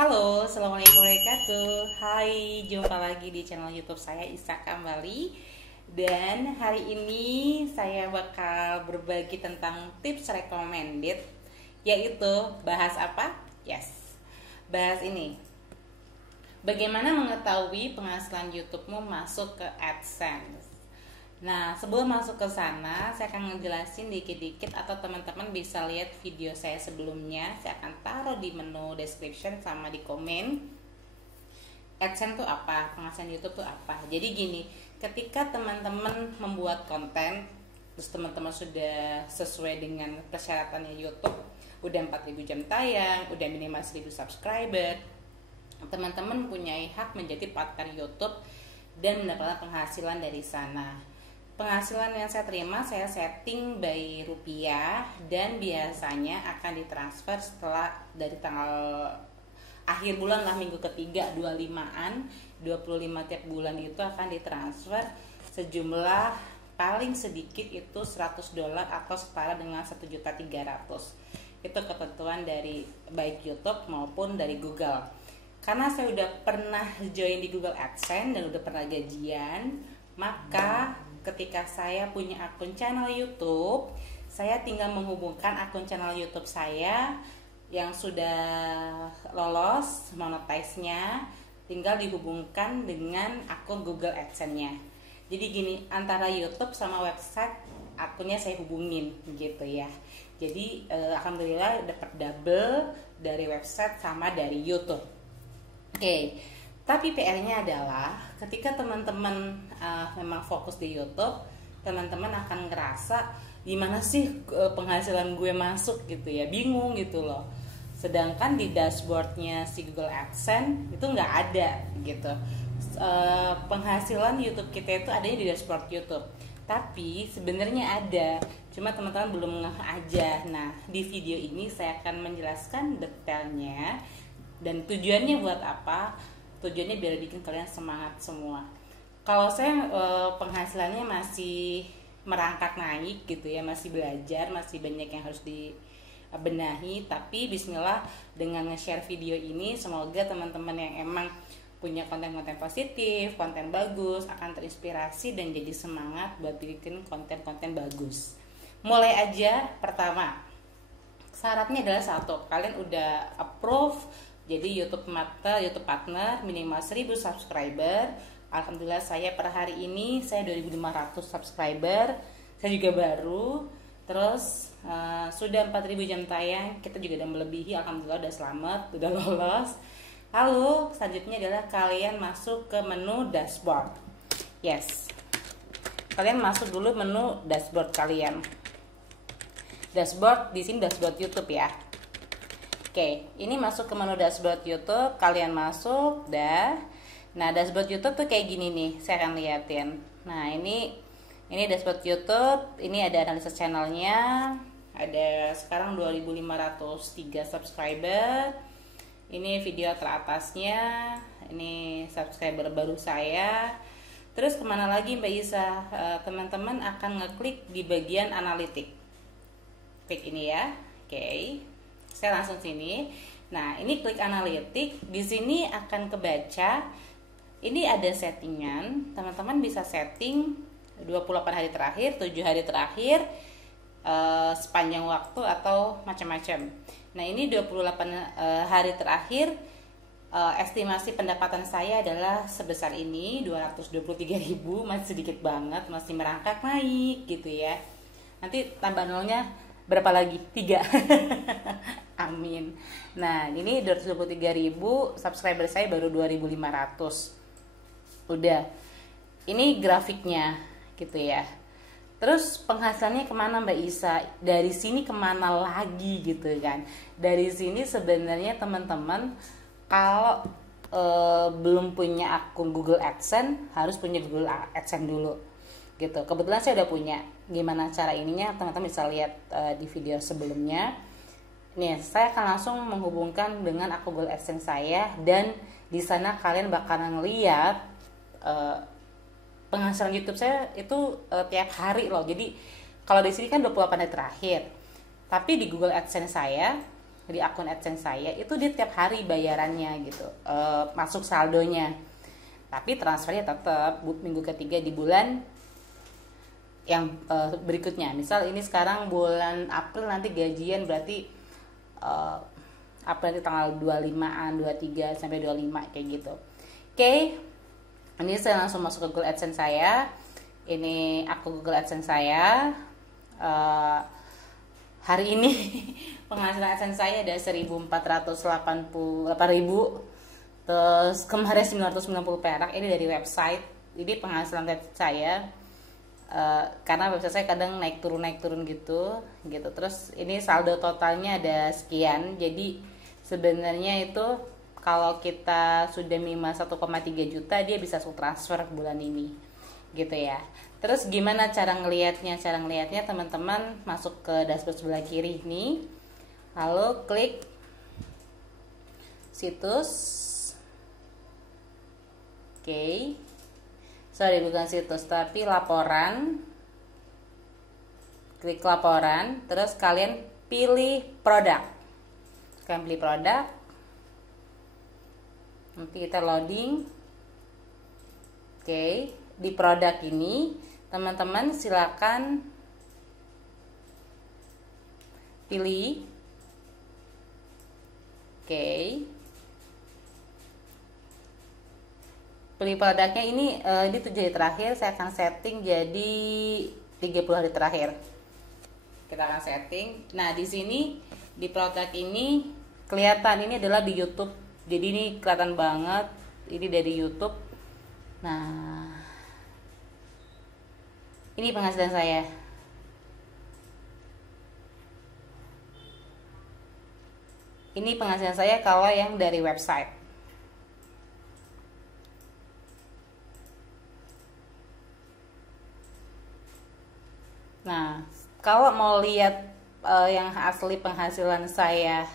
Halo, assalamualaikum warahmatullahi wabarakatuh. Hai, jumpa lagi di channel YouTube saya Isa Kambali. Dan hari ini saya bakal berbagi tentang tips recommended, yaitu bahas apa? Yes, bahas ini. Bagaimana mengetahui penghasilan YouTube-mu masuk ke AdSense? Nah, sebelum masuk ke sana, saya akan ngejelasin dikit-dikit atau teman-teman bisa lihat video saya sebelumnya. Saya akan taruh di menu description sama di komen. AdSense itu apa? Penghasilan YouTube itu apa? Jadi gini, ketika teman-teman membuat konten, terus teman-teman sudah sesuai dengan persyaratannya YouTube, udah 4.000 jam tayang, udah minimal 1.000 subscriber, teman-teman punya hak menjadi partner YouTube dan mendapatkan penghasilan dari sana. Penghasilan yang saya terima saya setting by rupiah dan biasanya akan ditransfer setelah dari tanggal akhir bulan lah, minggu ketiga 25-an 25 tiap bulan itu akan ditransfer sejumlah paling sedikit itu $100 atau setara dengan 1.300.000. Itu ketentuan dari baik YouTube maupun dari Google. Karena saya udah pernah join di Google AdSense dan udah pernah gajian, maka ketika saya punya akun channel YouTube, saya tinggal menghubungkan akun channel YouTube saya yang sudah lolos monetize-nya, tinggal dihubungkan dengan akun Google AdSense-nya. Jadi gini, antara YouTube sama website akunnya saya hubungin gitu ya. Jadi alhamdulillah dapat double dari website sama dari YouTube. Oke. Tapi PR-nya adalah ketika teman-teman memang fokus di YouTube, teman-teman akan ngerasa gimana sih penghasilan gue masuk gitu ya, bingung gitu loh. Sedangkan di dashboardnya si Google AdSense itu nggak ada gitu. Penghasilan YouTube kita itu adanya di dashboard YouTube. Tapi sebenarnya ada, cuma teman-teman belum ngeh aja. Nah, di video ini saya akan menjelaskan detailnya dan tujuannya buat apa. Tujuannya biar bikin kalian semangat semua. Kalau saya penghasilannya masih merangkak naik gitu ya, masih belajar, masih banyak yang harus dibenahi. Tapi bismillah dengan nge-share video ini, semoga teman-teman yang emang punya konten-konten positif, konten bagus, akan terinspirasi dan jadi semangat buat bikin konten-konten bagus. Mulai aja. Pertama, syaratnya adalah satu, kalian udah approve jadi YouTube partner minimal 1.000 subscriber. Alhamdulillah saya per hari ini saya 2.500 subscriber. Saya juga baru. Terus sudah 4.000 jam tayang. Kita juga udah melebihi, alhamdulillah udah selamat, udah lolos. Lalu selanjutnya adalah kalian masuk ke menu dashboard. Yes. Kalian masuk dulu menu dashboard kalian. Dashboard di sini dashboard YouTube ya. Oke, ini masuk ke menu dashboard YouTube, kalian masuk, dah. Nah, dashboard YouTube tuh kayak gini nih, saya akan liatin. Nah, ini dashboard YouTube, ini ada analisa channelnya, ada sekarang 2.503 subscriber. Ini video teratasnya, ini subscriber baru saya. Terus kemana lagi Mbak Isa? Teman-teman akan ngeklik di bagian analitik. Klik ini ya, oke. Saya langsung sini. Nah, ini klik analitik. Di sini akan kebaca. Ini ada settingan. Teman-teman bisa setting 28 hari terakhir, 7 hari terakhir, sepanjang waktu atau macam-macam. Nah, ini 28 hari terakhir, estimasi pendapatan saya adalah sebesar ini, 223.000, masih sedikit banget, masih merangkak naik gitu ya. Nanti tambah nolnya berapa lagi? 3. Amin. Nah, ini 223.000, subscriber saya baru 2.500. Udah. Ini grafiknya gitu ya. Terus penghasilannya kemana Mbak Isa? Dari sini kemana lagi gitu kan? Dari sini sebenarnya teman-teman kalau belum punya akun Google AdSense harus punya Google AdSense dulu gitu. Kebetulan saya udah punya. Gimana cara ininya teman-teman bisa lihat di video sebelumnya. Nih, saya akan langsung menghubungkan dengan akun Google AdSense saya dan di sana kalian bakalan lihat penghasilan YouTube saya itu tiap hari loh. Jadi kalau di sini kan 28 hari terakhir. Tapi di Google AdSense saya di akun AdSense saya itu dia tiap hari bayarannya gitu, masuk saldonya. Tapi transfernya tetap minggu ketiga di bulan yang berikutnya. Misal ini sekarang bulan April, nanti gajian berarti April nanti tanggal 25-an, 23 sampai 25 kayak gitu. Oke. Ini saya langsung masuk ke Google AdSense saya. Ini akun Google AdSense saya. Hari ini penghasilan AdSense saya ada 1.488.000. Terus kemarin 990 perak. Ini dari website. Ini penghasilan saya. Karena website saya kadang naik turun gitu. Terus ini saldo totalnya ada sekian. Jadi sebenarnya itu kalau kita sudah minimal 1,3 juta, dia bisa transfer bulan ini gitu ya. Terus gimana cara ngelihatnya? Cara ngelihatnya teman-teman masuk ke dashboard sebelah kiri ini, lalu klik situs. Oke. Sorry, bukan situs tapi laporan. Klik laporan, terus kalian pilih produk. Kalian pilih produk. Nanti kita loading. Oke, di produk ini teman-teman silakan pilih. Oke. Pilih produknya ini 7 hari terakhir, saya akan setting jadi 30 hari terakhir. Kita akan setting. Nah, di sini di produk ini kelihatan ini adalah di YouTube. Jadi ini kelihatan banget, ini dari YouTube. Nah, ini penghasilan saya. Ini penghasilan saya kalau yang dari website. Nah, kalau mau lihat yang asli penghasilan saya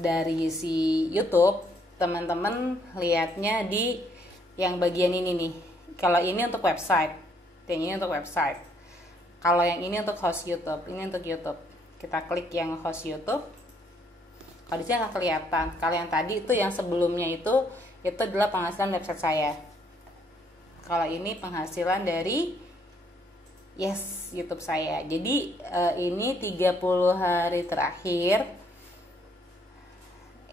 dari si YouTube, teman-teman lihatnya di yang bagian ini nih. Kalau ini untuk website, yang ini untuk website. Kalau yang ini untuk host YouTube, ini untuk YouTube. Kita klik yang host YouTube. Kalau di sini nggak kelihatan. Kalau yang tadi itu yang sebelumnya itu adalah penghasilan website saya. Kalau ini penghasilan dari YouTube saya. Jadi ini 30 hari terakhir.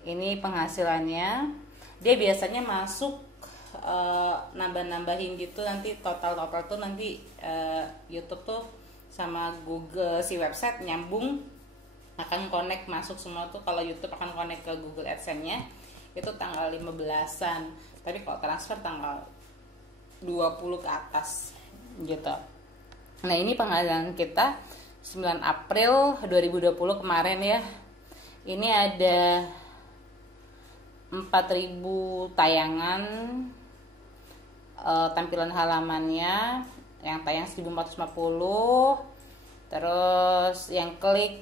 Ini penghasilannya. Dia biasanya masuk nambah-nambahin gitu, nanti total tuh nanti YouTube tuh sama Google si website nyambung, akan connect masuk semua tuh. Kalau YouTube akan connect ke Google AdSense-nya itu tanggal 15-an, tapi kalau transfer tanggal 20 ke atas gitu. Nah, ini penghasilan kita 9 April 2020 kemarin ya. Ini ada 4.000 tayangan, tampilan halamannya yang tayang 1.450. Terus yang klik,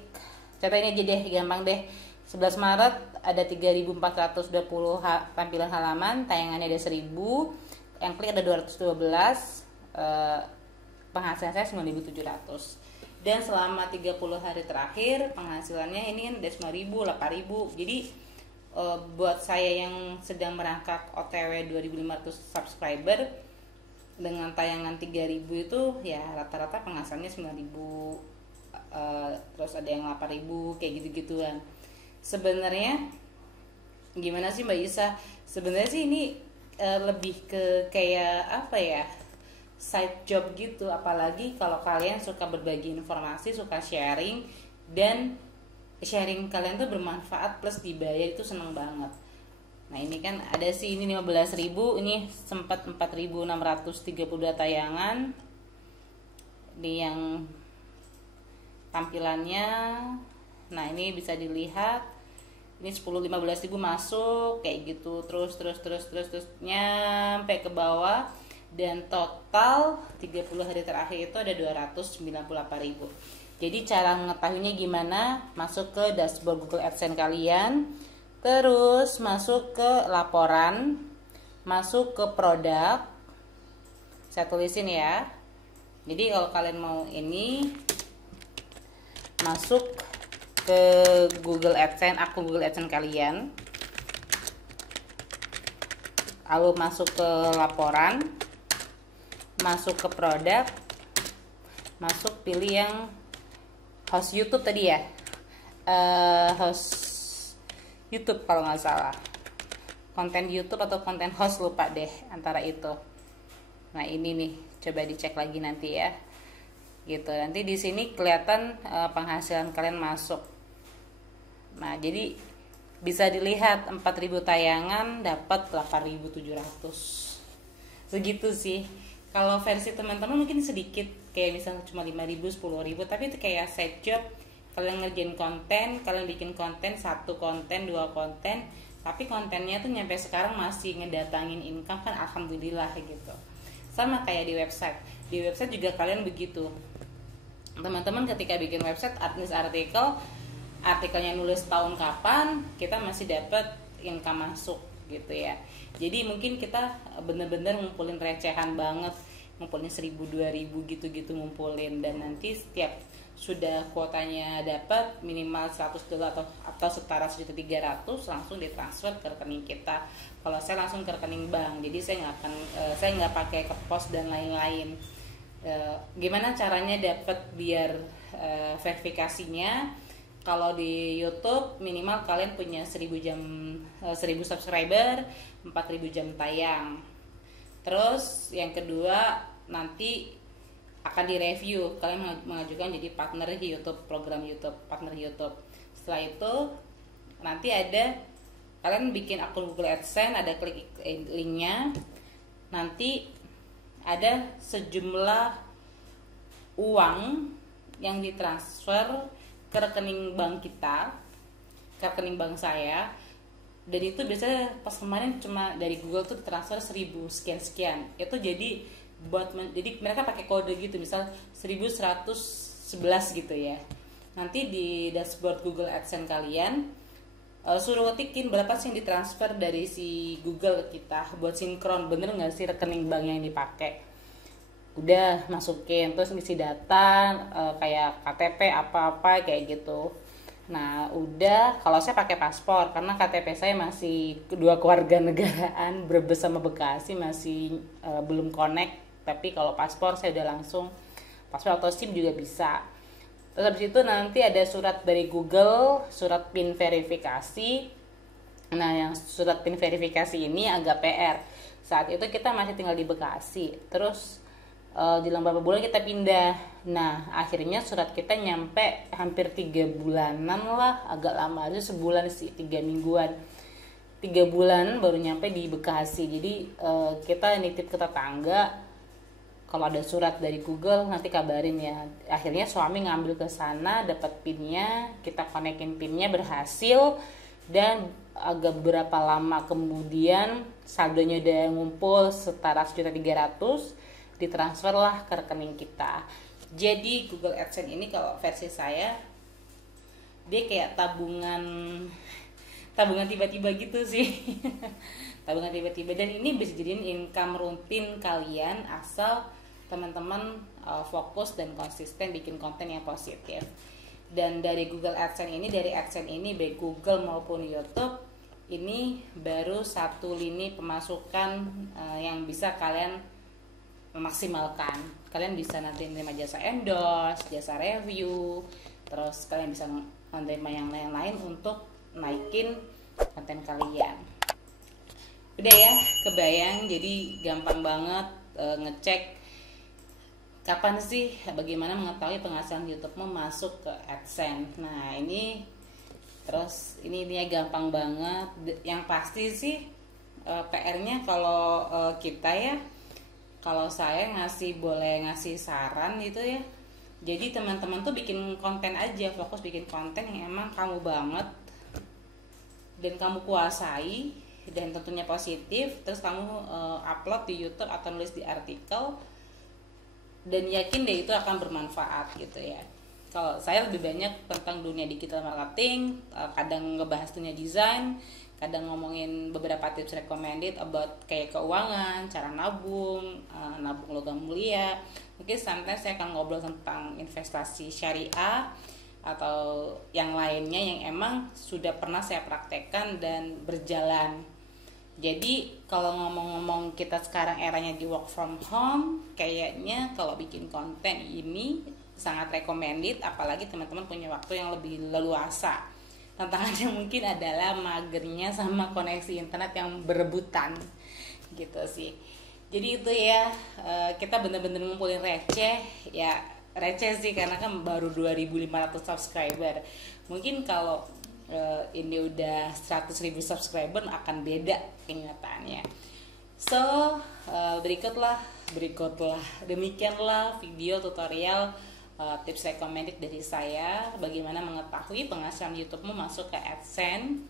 catat ini aja deh, gampang deh. 11 Maret ada 3.420 tampilan halaman, tayangannya ada 1.000. Yang klik ada 212. Penghasilan saya 9.700. Dan selama 30 hari terakhir penghasilannya ini kan ada 9.000, 8.000. Jadi buat saya yang sedang merangkak OTW 2.500 subscriber dengan tayangan 3.000 itu ya rata-rata penghasilannya 9.000, terus ada yang 8.000 kayak gitu-gituan. Sebenarnya gimana sih Mbak Isa? Sebenarnya sih ini lebih ke kayak apa ya, side job gitu. Apalagi kalau kalian suka berbagi informasi, suka sharing, dan sharing kalian tuh bermanfaat plus dibayar, itu seneng banget. Nah, ini kan ada sih, ini 15.000, ini sempat 4.632 tayangan. Ini yang tampilannya. Nah, ini bisa dilihat. Ini 10-15.000 masuk kayak gitu, terus nyampe ke bawah, dan total 30 hari terakhir itu ada 298.000. Jadi cara mengetahuinya gimana? Masuk ke dashboard Google AdSense kalian, terus masuk ke laporan, masuk ke produk. Saya tulisin ya. Jadi kalau kalian mau ini, masuk ke Google AdSense, akun Google AdSense kalian, lalu masuk ke laporan, masuk ke produk, masuk pilih yang host YouTube tadi ya, host YouTube kalau nggak salah, konten YouTube atau konten host, lupa deh antara itu. Nah ini nih, coba dicek lagi nanti ya, gitu. Nanti di sini kelihatan penghasilan kalian masuk. Nah jadi bisa dilihat 4.000 tayangan dapat 8.700, segitu sih. Kalau versi teman-teman mungkin sedikit, kayak misalnya cuma 5.000, 10.000, tapi itu kayak side job. Kalian ngerjain konten, kalian bikin konten, 1 konten, 2 konten, tapi kontennya tuh nyampe sekarang masih ngedatangin income, kan alhamdulillah gitu. Sama kayak di website juga kalian begitu. Teman-teman ketika bikin website, nulis artikelnya nulis tahun kapan, kita masih dapat income masuk gitu ya. Jadi mungkin kita bener-bener ngumpulin recehan banget, ngumpulin 1.000, 2.000 gitu-gitu ngumpulin, dan nanti setiap sudah kuotanya dapat minimal $100 atau setara 1.300.000 langsung ditransfer ke rekening kita. Kalau saya langsung ke rekening bank, jadi saya nggak pakai ke pos dan lain-lain. Gimana caranya dapat biar verifikasinya? Kalau di YouTube minimal kalian punya 1.000 subscriber, 4.000 jam tayang. Terus yang kedua, nanti akan direview, kalian mengajukan jadi partner YouTube, program YouTube, partner YouTube. Setelah itu nanti kalian bikin akun Google AdSense, ada klik linknya, nanti ada sejumlah uang yang ditransfer ke rekening bank kita, ke rekening bank saya. Dan itu biasanya pas kemarin cuma dari Google tuh transfer 1.000 sekian. Itu jadi jadi mereka pakai kode gitu, misal 1.111 gitu ya. Nanti di dashboard Google AdSense kalian suruh ketikin berapa sih yang ditransfer dari si Google ke kita, buat sinkron bener nggak sih rekening bank yang dipakai. Udah masukin, terus ngisi data kayak KTP apa-apa kayak gitu. Nah udah, kalau saya pakai paspor karena KTP saya masih kedua kewarganegaraan, Brebes sama Bekasi masih belum connect. Tapi kalau paspor saya udah langsung, paspor atau SIM juga bisa. Terus habis itu nanti ada surat dari Google, surat PIN verifikasi. Nah yang surat PIN verifikasi ini agak PR. Saat itu kita masih tinggal di Bekasi, terus dalam beberapa bulan kita pindah. Nah akhirnya surat kita nyampe hampir 3 bulanan lah, agak lama aja, sebulan sih, 3 mingguan, 3 bulan baru nyampe di Bekasi. Jadi kita nitip ke tetangga, kalau ada surat dari Google nanti kabarin ya. Akhirnya suami ngambil ke sana, dapat pinnya, kita konekin pinnya, berhasil. Dan agak berapa lama kemudian saldonya udah ngumpul setara 1.300.000, ditransfer lah ke rekening kita. Jadi Google AdSense ini kalau versi saya, dia kayak tabungan tiba-tiba gitu sih. Tabungan tiba-tiba, dan ini bisa jadiin income rutin kalian asal teman-teman fokus dan konsisten bikin konten yang positif. Dan dari Google AdSense ini, baik Google maupun YouTube, ini baru satu lini pemasukan yang bisa kalian memaksimalkan. Kalian bisa nanti menerima jasa endorse, jasa review, terus kalian bisa menerima yang lain-lain untuk naikin konten kalian. Udah ya, kebayang. Jadi gampang banget ngecek kapan sih, bagaimana mengetahui penghasilan YouTube-mu masuk ke AdSense. Nah ini, terus ini gampang banget. Yang pasti sih PR-nya kalau kita ya, kalau saya boleh ngasih saran gitu ya. Jadi teman-teman tuh bikin konten aja, fokus bikin konten yang emang kamu banget dan kamu kuasai dan tentunya positif. Terus kamu upload di YouTube atau nulis di artikel, dan yakin deh itu akan bermanfaat gitu ya. Kalau saya lebih banyak tentang dunia digital marketing, kadang ngebahas dunia desain, kadang ngomongin beberapa tips recommended about kayak keuangan, cara nabung logam mulia. Mungkin sometimes saya akan ngobrol tentang investasi syariah atau yang lainnya yang emang sudah pernah saya praktekkan dan berjalan. Jadi kalau ngomong-ngomong kita sekarang eranya di work from home, kayaknya kalau bikin konten ini sangat recommended, apalagi teman-teman punya waktu yang lebih leluasa. Tantangannya mungkin adalah magernya sama koneksi internet yang berebutan gitu sih. Jadi itu ya, kita bener-bener ngumpulin receh ya, receh sih karena kan baru 2.500 subscriber. Mungkin kalau ini udah 100.000 subscriber akan beda kenyataannya. So berikutlah demikianlah video tutorial tips recommended dari saya bagaimana mengetahui penghasilan YouTube-mu masuk ke AdSense.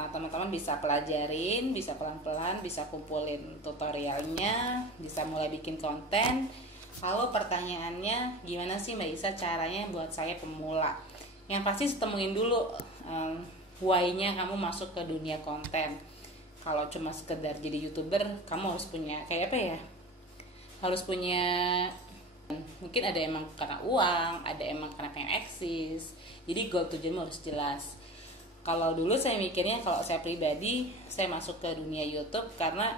Teman-teman bisa pelajarin, bisa pelan-pelan, bisa kumpulin tutorialnya, bisa mulai bikin konten. Kalau pertanyaannya gimana sih Mbak Isa caranya buat saya pemula? Yang pasti temuin dulu why-nya kamu masuk ke dunia konten. Kalau cuma sekedar jadi YouTuber, kamu harus punya kayak apa ya? Harus punya, mungkin ada emang karena uang, ada emang karena pengen eksis. Jadi goal tujuanmu harus jelas. Kalau dulu saya mikirnya, kalau saya pribadi, saya masuk ke dunia YouTube karena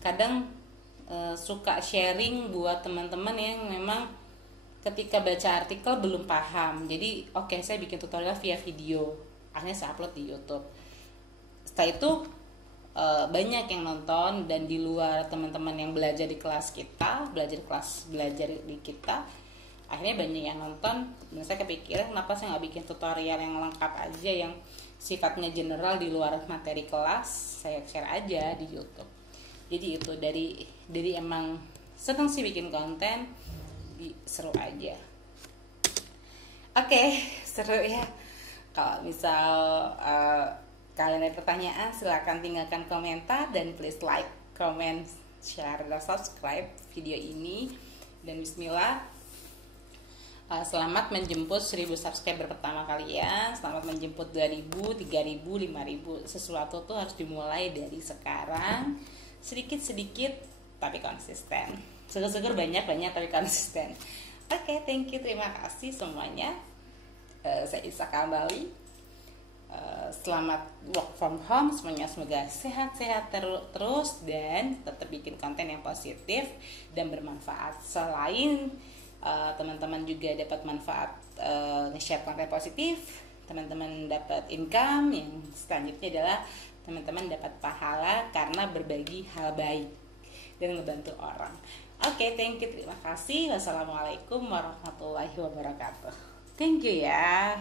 kadang suka sharing buat teman-teman yang memang ketika baca artikel belum paham. Jadi oke, saya bikin tutorial via video, akhirnya saya upload di YouTube. Setelah itu banyak yang nonton, dan di luar teman-teman yang belajar di kelas kita, belajar di kita, akhirnya banyak yang nonton. Dan saya kepikiran kenapa saya nggak bikin tutorial yang lengkap aja, yang sifatnya general di luar materi kelas, saya share aja di YouTube. Jadi itu dari emang seneng sih bikin konten, seru aja. Oke, seru ya. Kalau misal kalian ada pertanyaan, silahkan tinggalkan komentar, dan please like, comment, share, dan subscribe video ini. Dan bismillah, selamat menjemput 1.000 subscriber pertama kalian. Selamat menjemput 2.000, 3.000, 5.000. Sesuatu tuh harus dimulai dari sekarang, sedikit-sedikit tapi konsisten. Syukur-syukur banyak-banyak tapi konsisten. Oke, thank you, terima kasih semuanya. Saya Isa kembali. Selamat work from home semuanya, semoga sehat-sehat terus dan tetap bikin konten yang positif dan bermanfaat. Selain teman-teman juga dapat manfaat nge-share konten positif, teman-teman dapat income, yang selanjutnya adalah teman-teman dapat pahala karena berbagi hal baik dan ngebantu orang. Oke, thank you, terima kasih. Wassalamualaikum warahmatullahi wabarakatuh. Thank you ya.